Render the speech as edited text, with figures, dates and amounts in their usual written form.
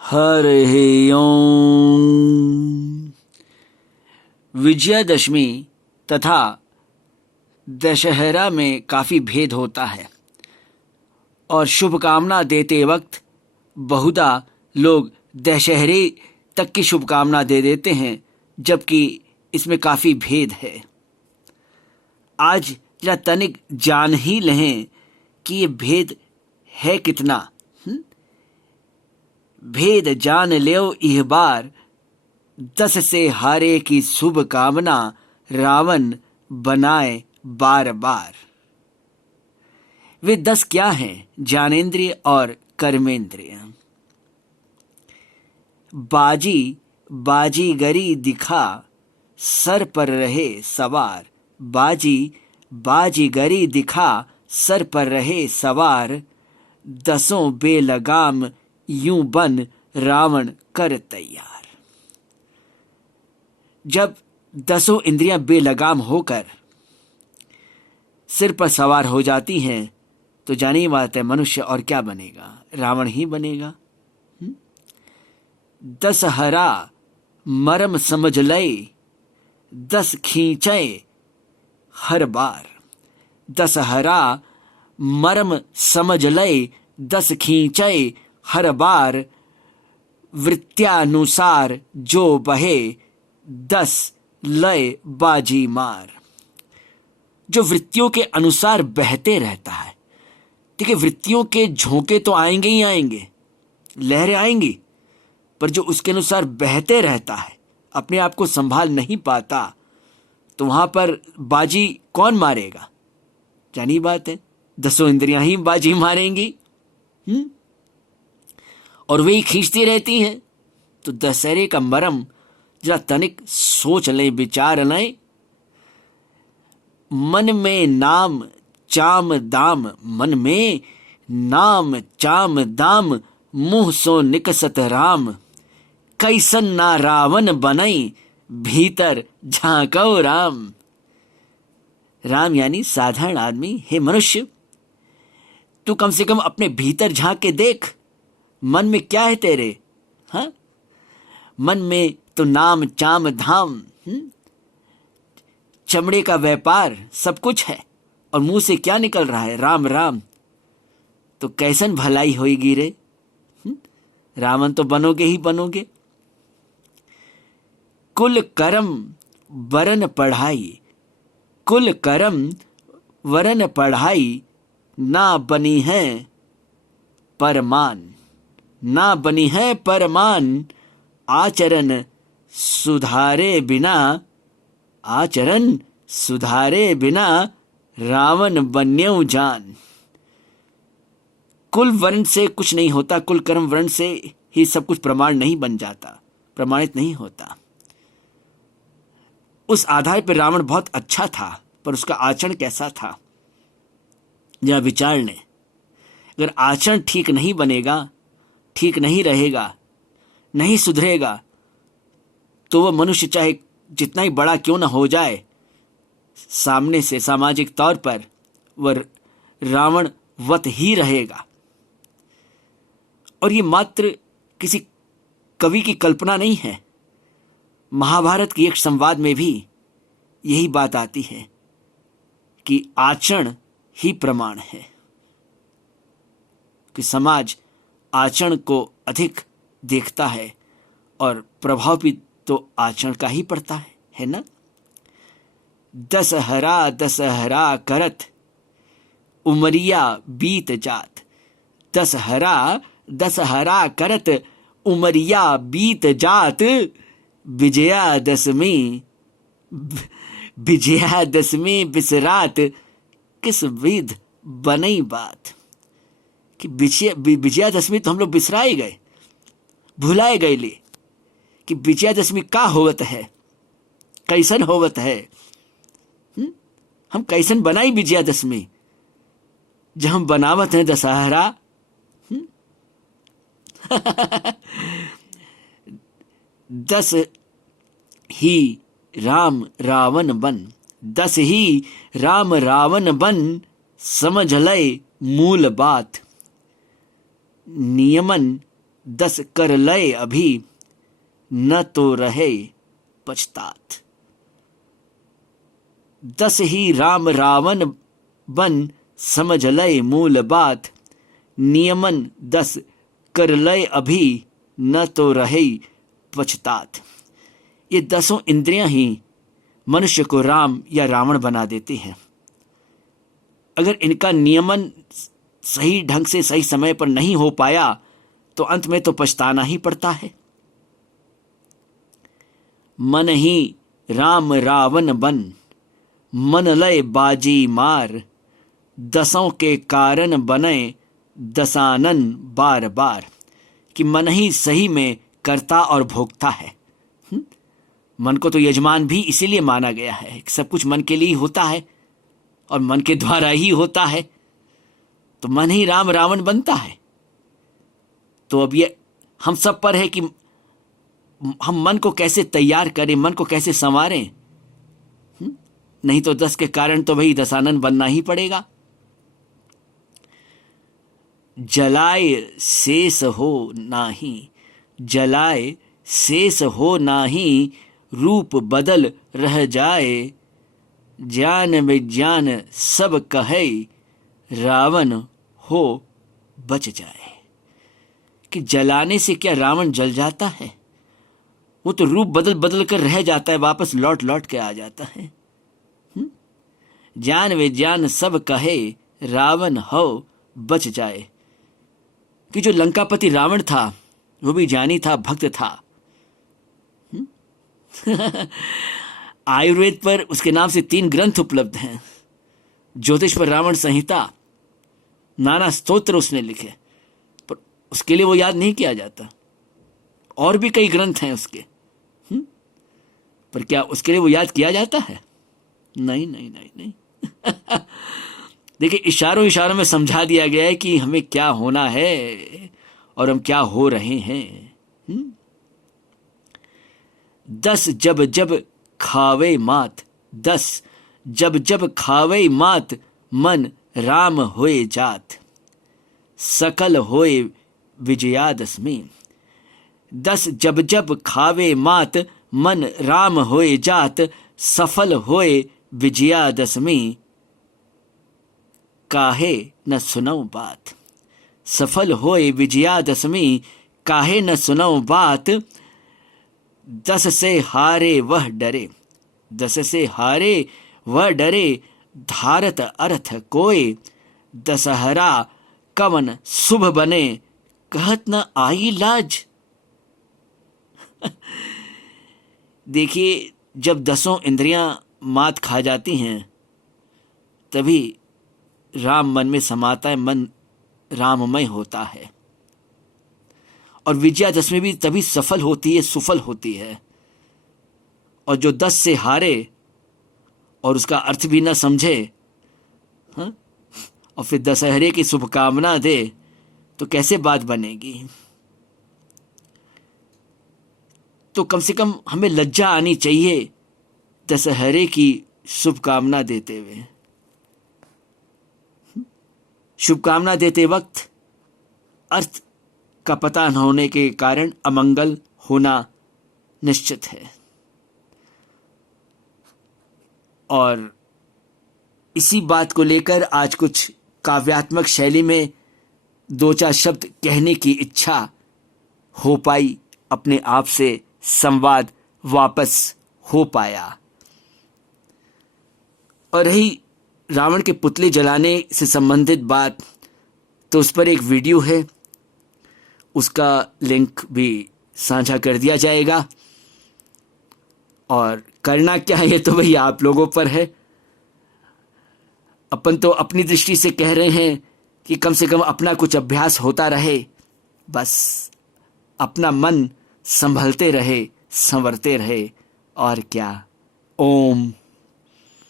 हरि ओम। विजयादशमी तथा दशहरा में काफ़ी भेद होता है और शुभकामना देते वक्त बहुधा लोग दशहरे तक की शुभकामना दे देते हैं, जबकि इसमें काफ़ी भेद है। आज जरा तनिक जान ही लें कि ये भेद है कितना। भेद जान लो इह बार, 10 से हारे की शुभ कामना रावण बनाए बार बार। वे 10 क्या हैं? ज्ञानेंद्रिय और कर्मेंद्रिय। बाजी बाजीगरी दिखा, सर पर रहे सवार। बाजी बाजीगरी दिखा, सर पर रहे सवार। 10 बेलगाम यूं बन रावण कर तैयार। जब 10 इंद्रियां बेलगाम होकर सिर पर सवार हो जाती हैं तो जानी बात है, मनुष्य और क्या बनेगा? रावण ही बनेगा। 10 हरा मरम समझ लय, 10 खींचे हर बार। 10 हरा मरम समझ लय, 10 खींचे हर बार। वृत्त्यानुसार जो बहे, 10 लय बाजी मार। जो वृत्तियों के अनुसार बहते रहता है। देखिए, वृत्तियों के झोंके तो आएंगे ही आएंगे, लहरें आएंगी, पर जो उसके अनुसार बहते रहता है, अपने आप को संभाल नहीं पाता, तो वहां पर बाजी कौन मारेगा? जानी बात है, 10 इंद्रियां ही बाजी मारेंगी। और वही खींचती रहती हैं। तो दशहरे का मरम जरा तनिक सोच लें, विचार लें। मन में नाम चाम दाम, मन में नाम चाम दाम। मुंह सो निकसत राम, कैसन ना रावण बनई, भीतर झांको राम। राम यानी साधारण आदमी। हे मनुष्य, तू कम से कम अपने भीतर झांक के देख, मन में क्या है तेरे? हाँ, मन में तो नाम चाम धाम, चमड़े का व्यापार सब कुछ है, और मुंह से क्या निकल रहा है? राम राम। तो कैसन भलाई होगी रे? रावण तो बनोगे ही बनोगे। कुल कर्म वरन पढ़ाई, कुल कर्म वरन पढ़ाई। ना बनी है परमान, ना बनी है परमान। आचरण सुधारे बिना, आचरण सुधारे बिना। रावण बन्यो जान। कुल वर्ण से कुछ नहीं होता, कुल कर्म वर्ण से ही सब कुछ प्रमाण नहीं बन जाता, प्रमाणित नहीं होता। उस आधार पर रावण बहुत अच्छा था, पर उसका आचरण कैसा था? जरा विचार लें। अगर आचरण ठीक नहीं बनेगा, ठीक नहीं रहेगा, नहीं सुधरेगा, तो वह मनुष्य चाहे जितना ही बड़ा क्यों ना हो जाए, सामने से सामाजिक तौर पर वह रावण वत ही रहेगा। और ये मात्र किसी कवि की कल्पना नहीं है। महाभारत की एक संवाद में भी यही बात आती है कि आचरण ही प्रमाण है, कि समाज आचरण को अधिक देखता है और प्रभाव भी तो आचरण का ही पड़ता है ना? 10 हरा करत, उमरिया बीत जात। 10 हरा करत, उमरिया बीत जात। विजयादशमी बिसरात, किस विध बनई बात। कि विजयादशमी तो हम लोग बिसराए गए, भुलाए गए ले कि विजयादशमी का होवत है, कैसन होवत है। हम कैसन बनाई विजयादशमी, जब हम बनावत हैं दशहरा। 10 ही राम रावण बन, 10 ही राम रावण बन। समझ लय मूल बात, नियमन 10 कर लय अभी, न तो रहे पछतात। 10 ही राम रावण बन, समझ लय मूल बात। नियमन 10 कर लय अभी, न तो रहे पछतात। ये 10 इंद्रियां ही मनुष्य को राम या रावण बना देती हैं। अगर इनका नियमन सही ढंग से सही समय पर नहीं हो पाया तो अंत में तो पछताना ही पड़ता है। मन ही राम रावण बन, मन लय बाजी मार। 10 के कारण बने, दशानन बार बार। कि मन ही सही में कर्ता और भोक्ता है। मन को तो यजमान भी इसीलिए माना गया है, सब कुछ मन के लिए ही होता है और मन के द्वारा ही होता है। तो मन ही राम रावण बनता है। तो अब ये हम सब पर है कि हम मन को कैसे तैयार करें, मन को कैसे संवारें। नहीं तो 10 के कारण तो भाई दशानन बनना ही पड़ेगा। जलाए शेष हो नाही, जलाए शेष हो नाही। रूप बदल रह जाए, ज्ञान विज्ञान सब कहे। रावण हो बच जाए। कि जलाने से क्या रावण जल जाता है? वो तो रूप बदल बदल कर रह जाता है, वापस लौट लौट के आ जाता है। ज्ञान विज्ञान सब कहे, रावण हो बच जाए। कि जो लंकापति रावण था वो भी ज्ञानी था, भक्त था। आयुर्वेद पर उसके नाम से 3 ग्रंथ उपलब्ध हैं। ज्योतिष पर रावण संहिता, नाना स्तोत्र उसने लिखे, पर उसके लिए वो याद नहीं किया जाता। और भी कई ग्रंथ हैं उसके, पर क्या उसके लिए वो याद किया जाता है? नहीं नहीं नहीं नहीं। देखिए, इशारों इशारों में समझा दिया गया है कि हमें क्या होना है और हम क्या हो रहे हैं। 10 जब जब खावे मात, 10 जब जब खावे मात। मन राम होए जात, सकल होए विजयादशमी। 10 जब जब खावे मात, मन राम होए जात। सफल होए विजयादशमी, काहे न सुनऊ बात। सफल होए विजयादशमी, काहे न सुनऊ बात। 10 से हारे वह डरे, 10 से हारे वह डरे। धारत अर्थ कोय, दशहरा कवन शुभ बने। कहत न आई लाज। देखिए, जब 10 इंद्रियां मात खा जाती हैं तभी राम मन में समाता है, मन राममय होता है। और विजयादशमी भी तभी सफल होती है, सुफल होती है। और जो 10 से हारे और उसका अर्थ भी ना समझे, और फिर दशहरे की शुभकामना दे, तो कैसे बात बनेगी? तो कम से कम हमें लज्जा आनी चाहिए दशहरे की शुभकामना देते हुए। शुभकामना देते वक्त अर्थ का पता न होने के कारण अमंगल होना निश्चित है। और इसी बात को लेकर आज कुछ काव्यात्मक शैली में 2-4 शब्द कहने की इच्छा हो पाई, अपने आप से संवाद वापस हो पाया। और रही रावण के पुतले जलाने से संबंधित बात, तो उस पर एक वीडियो है, उसका लिंक भी साझा कर दिया जाएगा। और करना क्या है ये तो भाई आप लोगों पर है। अपन तो अपनी दृष्टि से कह रहे हैं कि कम से कम अपना कुछ अभ्यास होता रहे, बस अपना मन संभलते रहे, संवरते रहे, और क्या। ओम